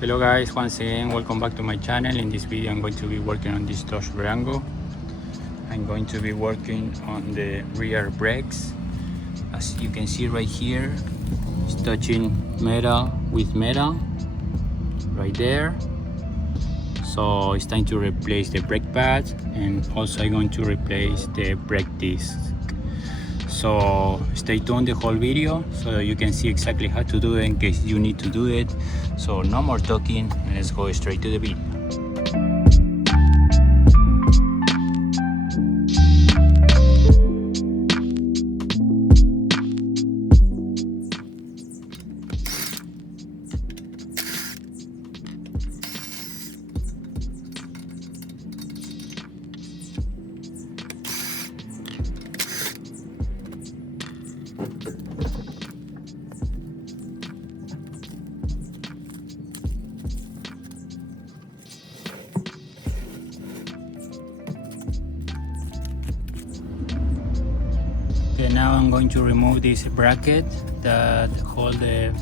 Hello guys, once again welcome back to my channel. In this video I'm going to be working on this Dodge Durango. I'm going to be working on the rear brakes. As you can see right here, it's touching metal with metal right there. So it's time to replace the brake pads, and also I'm going to replace the brake discs. So stay tuned the whole video so you can see exactly how to do it in case you need to do it. So no more talking, and let's go straight to the video. Okay, now I'm going to remove this bracket that hold the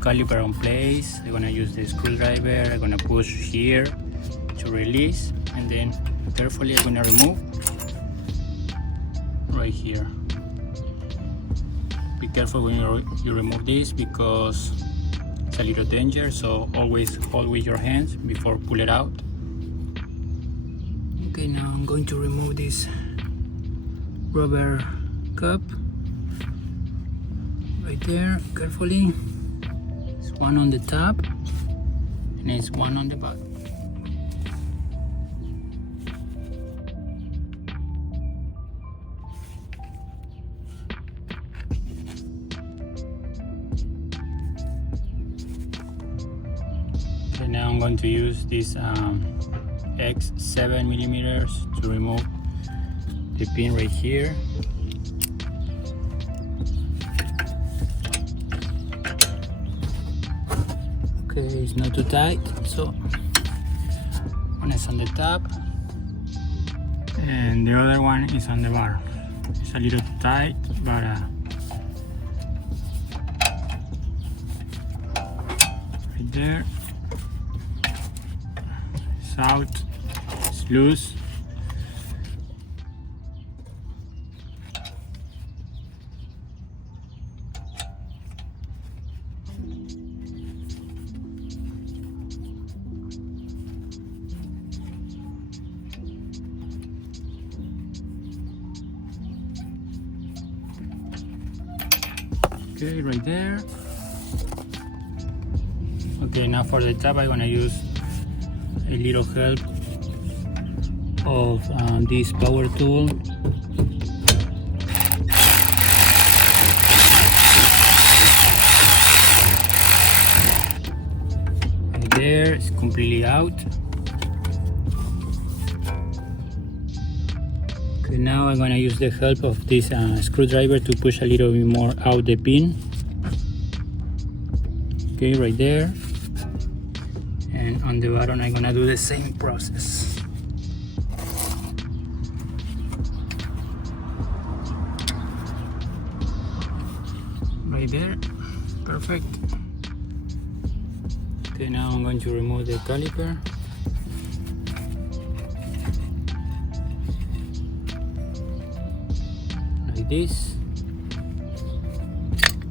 caliper in place. I'm gonna use the screwdriver. I'm gonna push here to release, and then carefully I'm gonna remove right here. Be careful when you remove this because it's a little dangerous, so always hold with your hands before pull it out. Okay, now I'm going to remove this rubber cup right there carefully. It's one on the top and it's one on the bottom. Okay, now I'm going to use this X 7mm to remove the pin right here. Okay, it's not too tight, so one is on the top and the other one is on the bottom. It's a little too tight, but right there, it's out, it's loose. Okay, right there. Okay, now for the top I'm gonna use a little help of this power tool. Right there, it's completely out. Okay, now I'm gonna use the help of this screwdriver to push a little bit more out the pin. Okay, right there. And on the bottom I'm gonna do the same process. Right there, perfect. Okay, now I'm going to remove the caliper. Like this.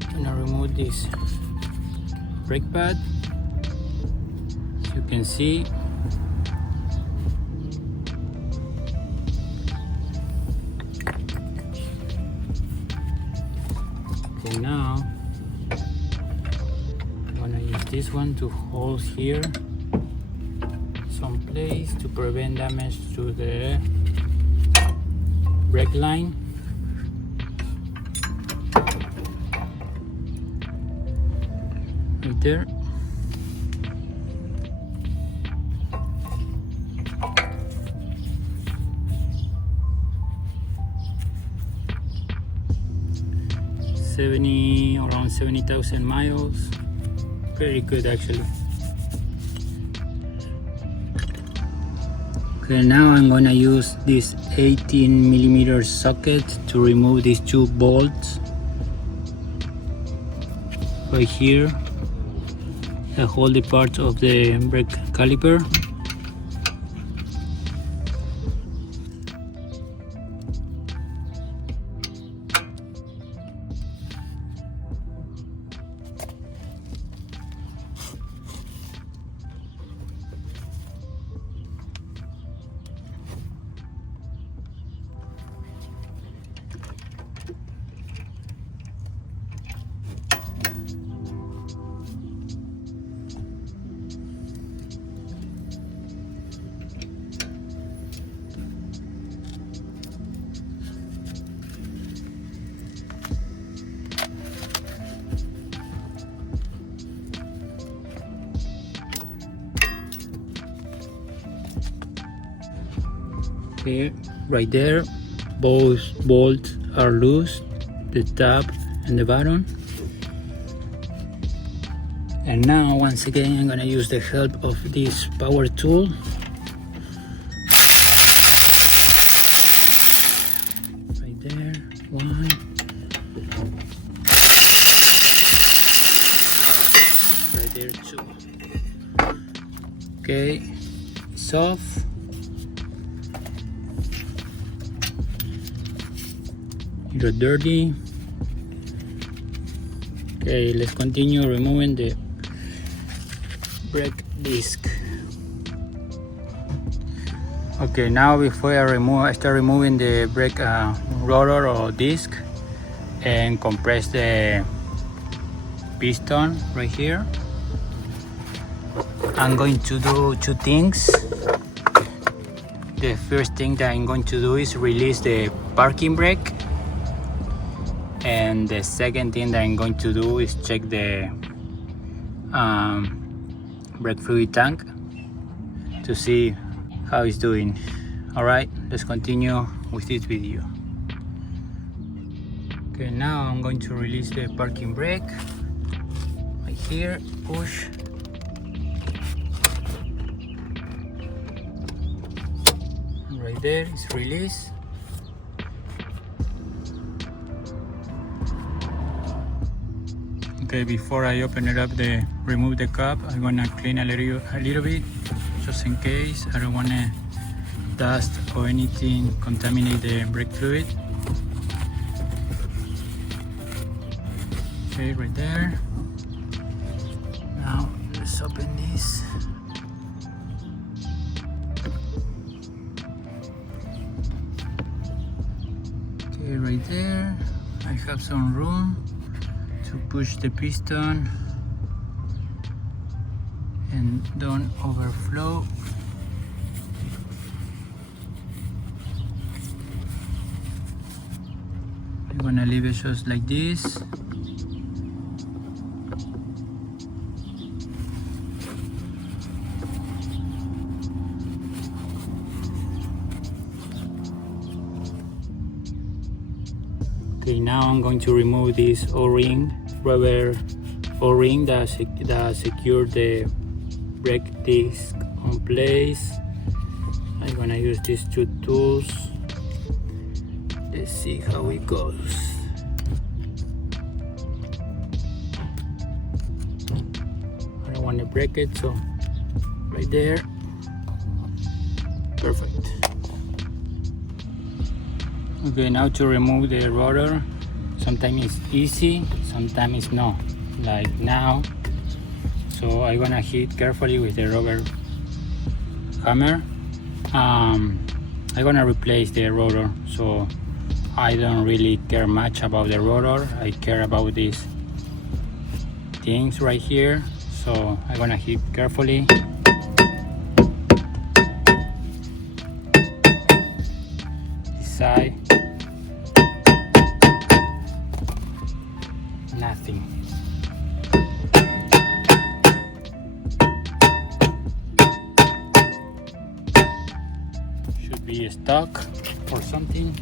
I'm gonna remove this brake pad. As you can see, okay, now I'm gonna use this one to hold here some place to prevent damage to the brake line. Right there. Around 70,000 miles. Very good actually. Okay, now I'm gonna use this 18mm socket to remove these two bolts right here. hold the parts of the brake caliper. Okay, right there, both bolts are loose, the tab and the bottom. And now once again I'm gonna use the help of this power tool. Right there, one. Right there, two. Okay, it's off. You're dirty. Okay, let's continue removing the brake disc. Okay, now before I start removing the brake rotor or disc and compress the piston right here, I'm going to do two things. The first thing that I'm going to do is release the parking brake. And the second thing that I'm going to do is check the brake fluid tank to see how it's doing. Alright, let's continue with this video. Okay, now I'm going to release the parking brake. Right here, push. Right there, it's released. Okay, before I open it up, remove the cap, I'm gonna clean a little bit, just in case. I don't wanna dust or anything contaminate the brake fluid. Okay, right there. Now let's open this. Okay, right there, I have some room to push the piston and don't overflow. I'm gonna leave it just like this. Okay, now I'm going to remove this O-ring, rubber O-ring that secured the brake disc on place. I'm gonna use these two tools. Let's see how it goes. I don't want to break it, so right there. Perfect. Okay, now to remove the rotor. Sometimes it's easy, sometimes it's not, like now. So I'm gonna hit carefully with the rubber hammer. I'm gonna replace the rotor, so I don't really care much about the rotor. I care about these things right here. So I'm gonna hit carefully. This side. Nothing. Should be stuck or something.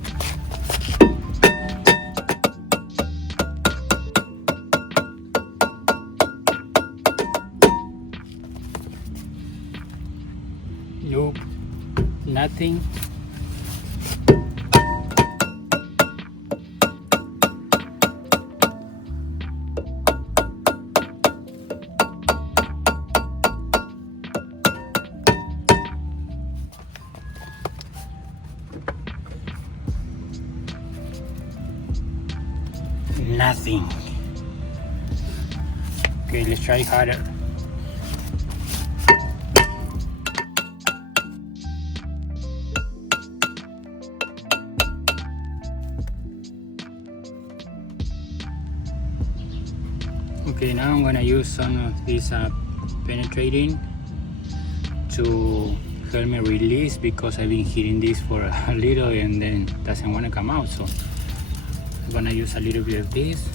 Nope, nothing. nothing. Okay, let's try harder. Okay, now I'm gonna use some of this penetrating to help me release, because I've been hitting this for a little and then doesn't want to come out. So I'm gonna use a little bit of this.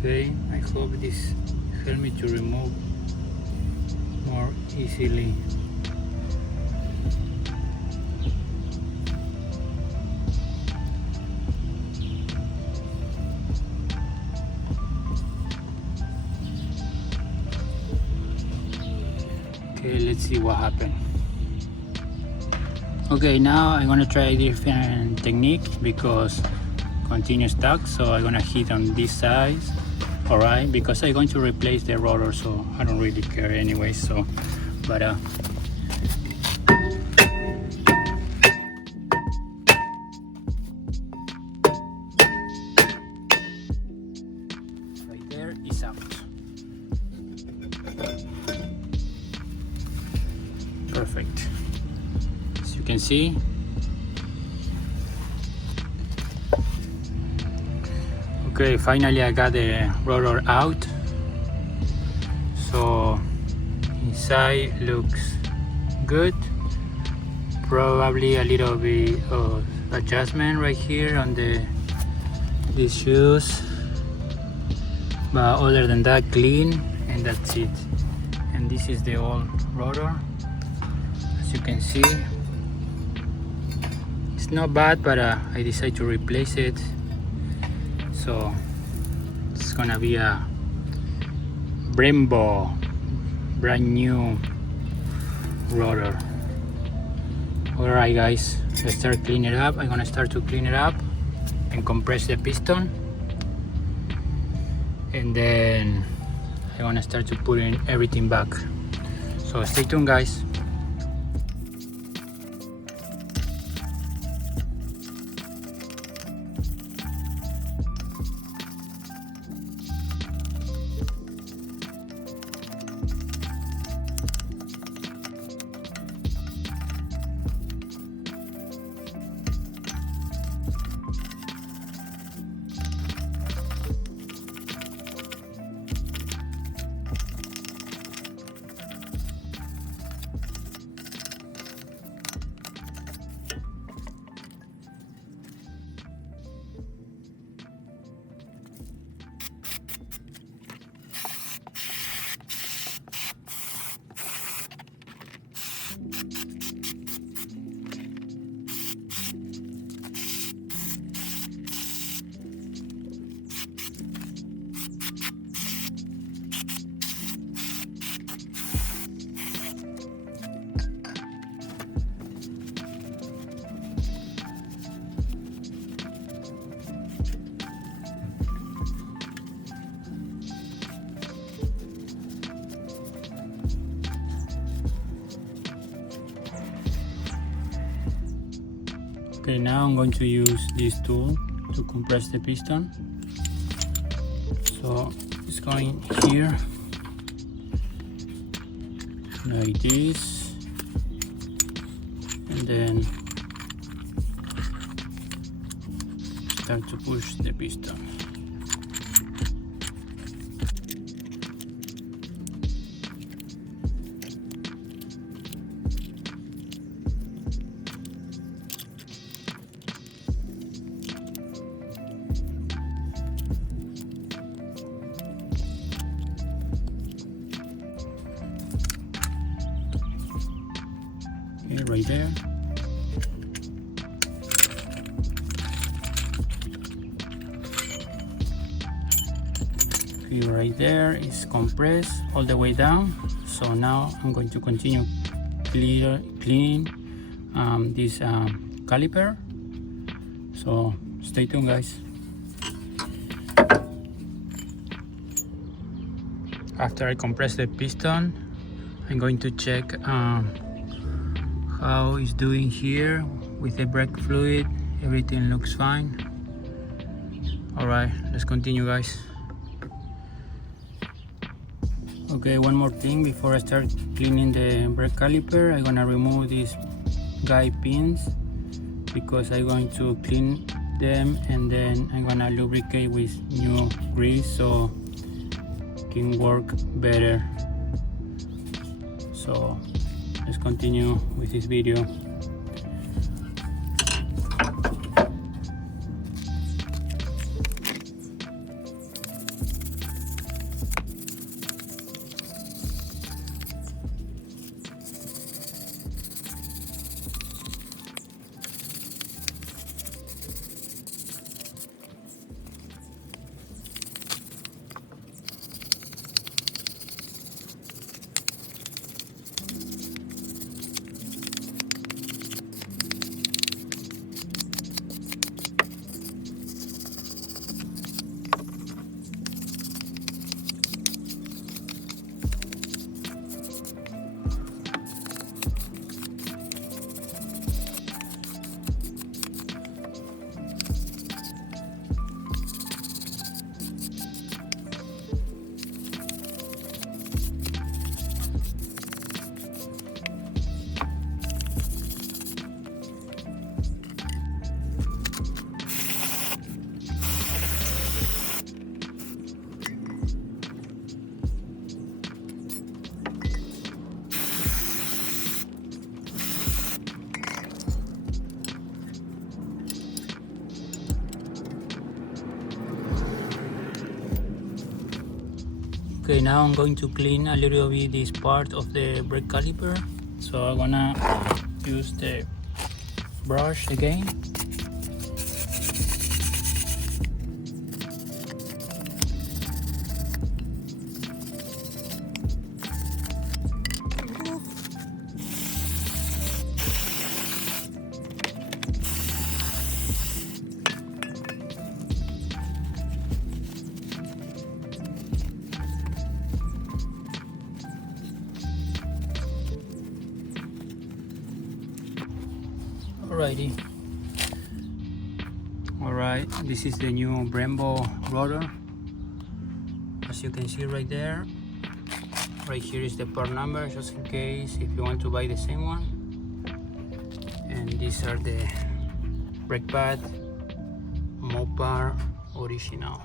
Okay, I hope this helps me to remove more easily. Okay, let's see what happened. Okay, now I'm gonna try a different technique because continue stuck, so I'm gonna hit on this side. Alright, because I'm going to replace the rotor, so I don't really care anyway. So, but right there is out. Perfect. As you can see, okay, finally I got the rotor out. So inside looks good. Probably a little bit of adjustment right here on these shoes, but other than that, clean, and that's it. And this is the old rotor. As you can see, it's not bad, but I decided to replace it. So it's gonna be a Brembo brand new rotor. Alright guys, let's start cleaning it up. I'm gonna start to clean it up and compress the piston, and then I'm gonna start to put in everything back. So stay tuned guys. Okay, now I'm going to use this tool to compress the piston. So it's going here like this, and then start to push the piston. Okay, right there. Okay, right there is compressed all the way down. So now I'm going to continue cleaning this caliper. So stay tuned, guys. After I compress the piston, I'm going to check how it's doing here with the brake fluid. Everything looks fine. Alright, let's continue, guys. Okay, one more thing before I start cleaning the brake caliper. I'm gonna remove these guide pins because I'm going to clean them, and then I'm gonna lubricate with new grease so it can work better. So let's continue with this video. Okay, now I'm going to clean a little bit this part of the brake caliper. So I'm gonna use the brush again. Alrighty. Alright, this is the new Brembo rotor. As you can see right there, right here is the part number, just in case if you want to buy the same one. And these are the brake pad Mopar original.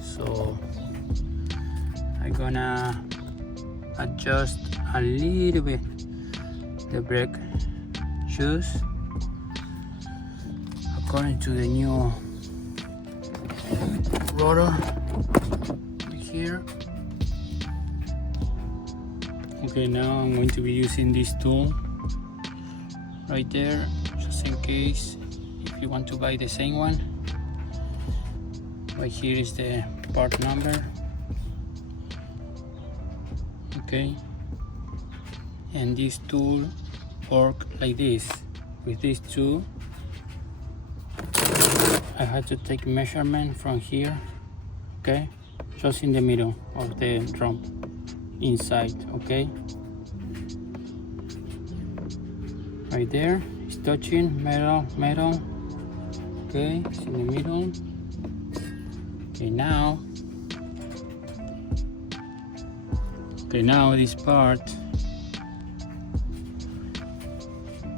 So I'm gonna adjust a little bit the brake shoes according to the new rotor here. Okay, now I'm going to be using this tool right there, just in case if you want to buy the same one. Right here is the part number. Okay, and this tool work like this. With these two, I had to take measurement from here, okay, just in the middle of the drum inside. Okay, right there, it's touching metal. Okay, it's in the middle. Okay, now this part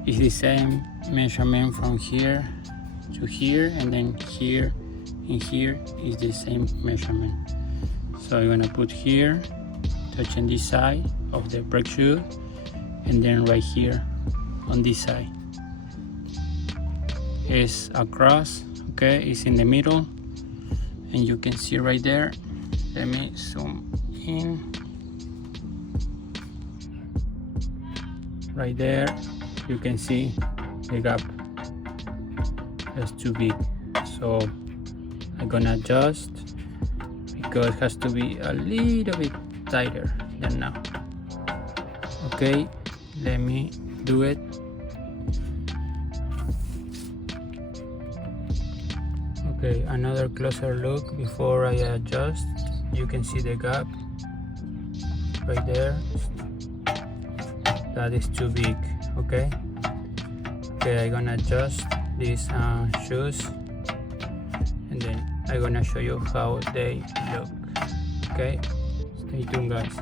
is the same measurement from here to here, and then here and here is the same measurement. So I'm gonna put here, touching this side of the brake shoe, and then right here on this side is across. Okay, it's in the middle, and you can see right there. Let me zoom in. Right there, you can see the gap. That's too big, so I'm gonna adjust because it has to be a little bit tighter than now. Okay, let me do it. Okay, another closer look before I adjust. You can see the gap right there. That is too big. Okay, I'm gonna adjust these shoes, and then I'm gonna show you how they look. Okay, stay tuned, guys.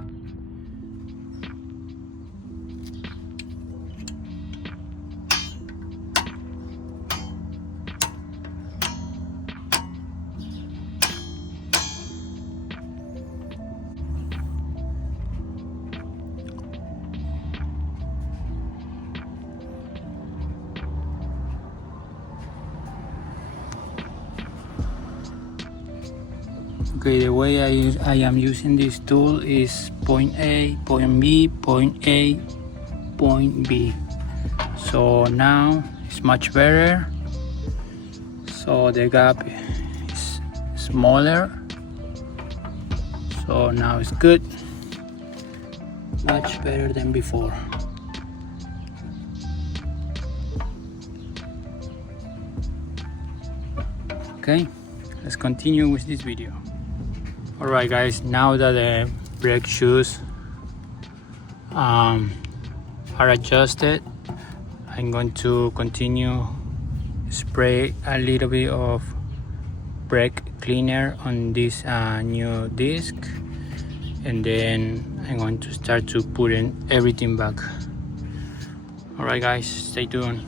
Okay, the way I am using this tool is point A, point B, point A, point B. So now it's much better. So the gap is smaller. So now it's good. Much better than before. Okay, let's continue with this video. Alright guys, now that the brake shoes are adjusted, I'm going to continue spray a little bit of brake cleaner on this new disc, and then I'm going to start to put in everything back. Alright guys, stay tuned.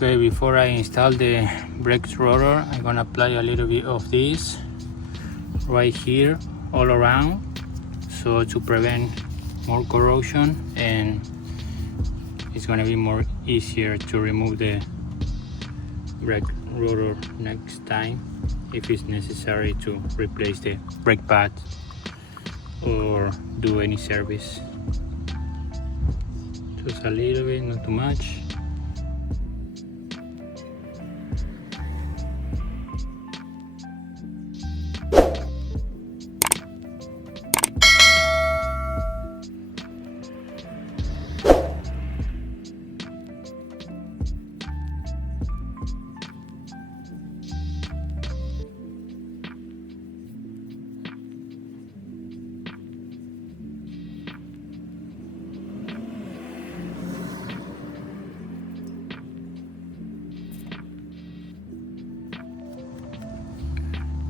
Okay, before I install the brake rotor, I'm gonna apply a little bit of this right here all around, so to prevent more corrosion, and it's gonna be more easier to remove the brake rotor next time if it's necessary to replace the brake pad or do any service. Just a little bit, not too much.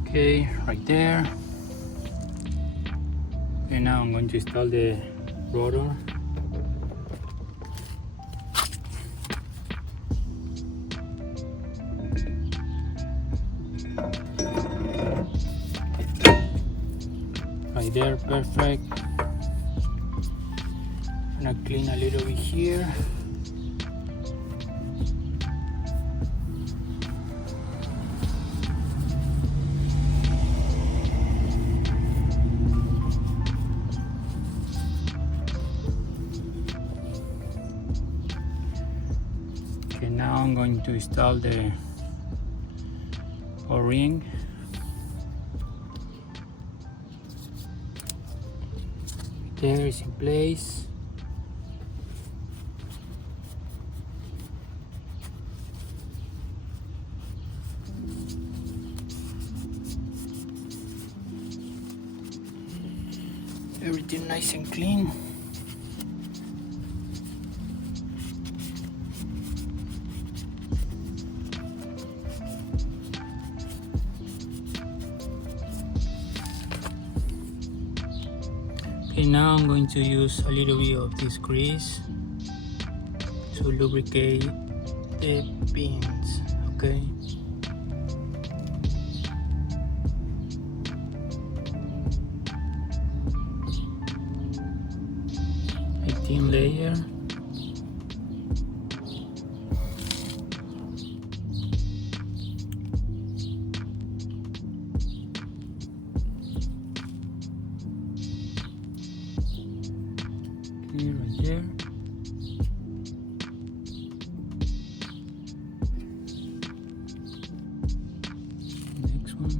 Okay, right there. And now I'm going to install the rotor. Right there, perfect. I'm gonna clean a little bit here. Okay, now I'm going to install the O-ring. There is in place. Everything nice and clean. Okay, now I'm going to use a little bit of this grease to lubricate the pins. Okay. thin layer. Okay, right there. Next one.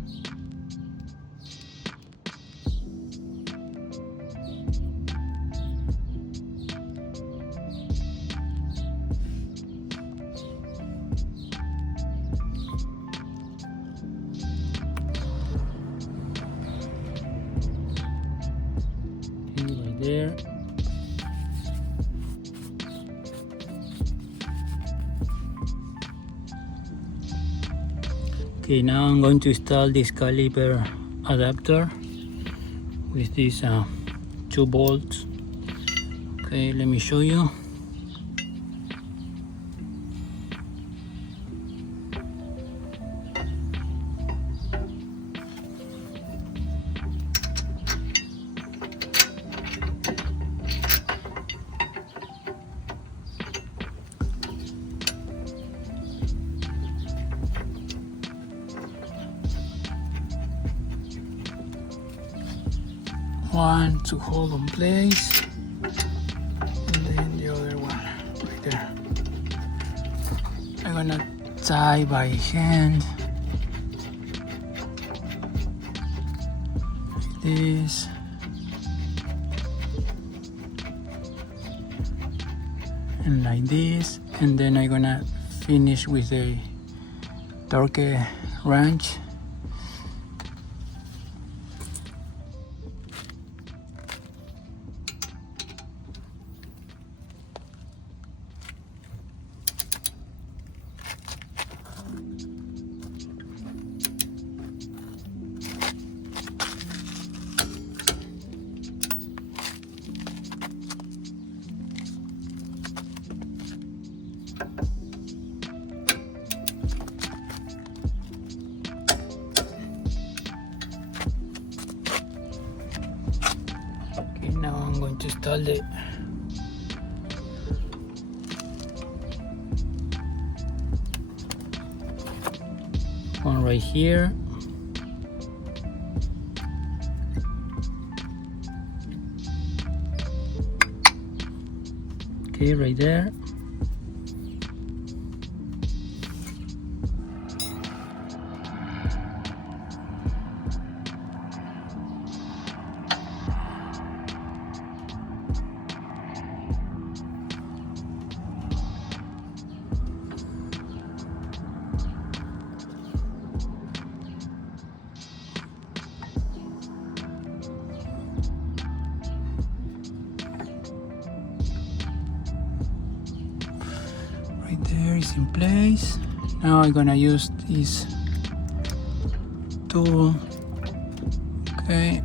Okay, right there. Okay, now I'm going to install this caliper adapter with these 2 bolts. Okay, let me show you. One to hold in place, and then the other one right there. I'm gonna tie by hand like this. And like this, and then I'm gonna finish with a torque wrench. Okay, now I'm going to install the one right here. Okay, right there. Right there is in place. Now I'm gonna use this tool. Okay,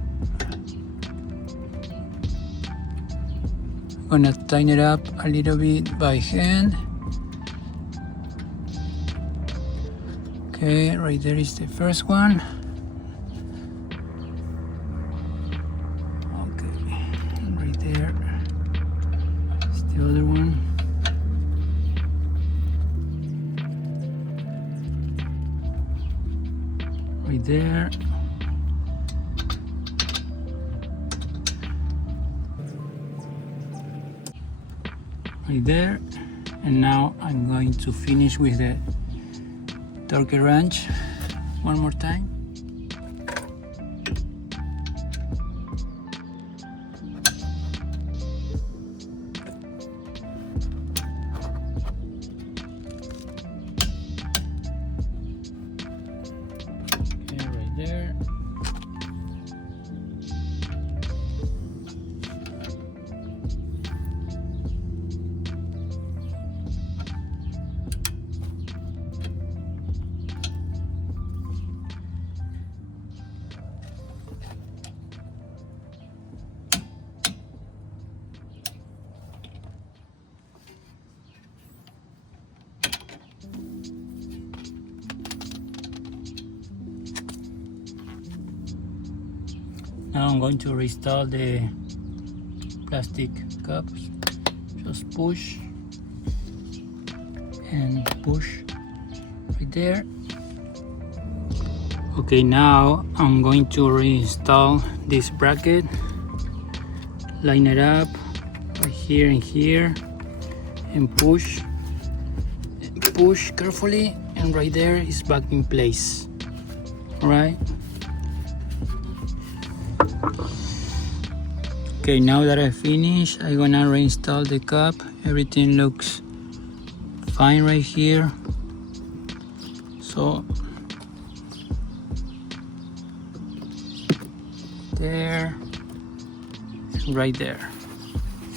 I'm gonna tighten it up a little bit by hand. Okay, right there is the first one. Okay, and right there is the other one. Right there. Right there. And now I'm going to finish with the torque wrench one more time. Okay, right there. Now I'm going to reinstall the plastic cups. just push and push right there. Okay, now I'm going to reinstall this bracket, line it up right here and here, and push carefully, and right there is back in place. All right. Okay, now that I finished, I'm gonna reinstall the cap. Everything looks fine right here. So there, right there.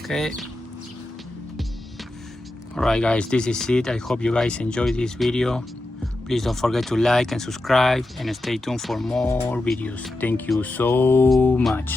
Okay. Alright guys, this is it. I hope you guys enjoyed this video. Please don't forget to like and subscribe, and stay tuned for more videos. Thank you so much.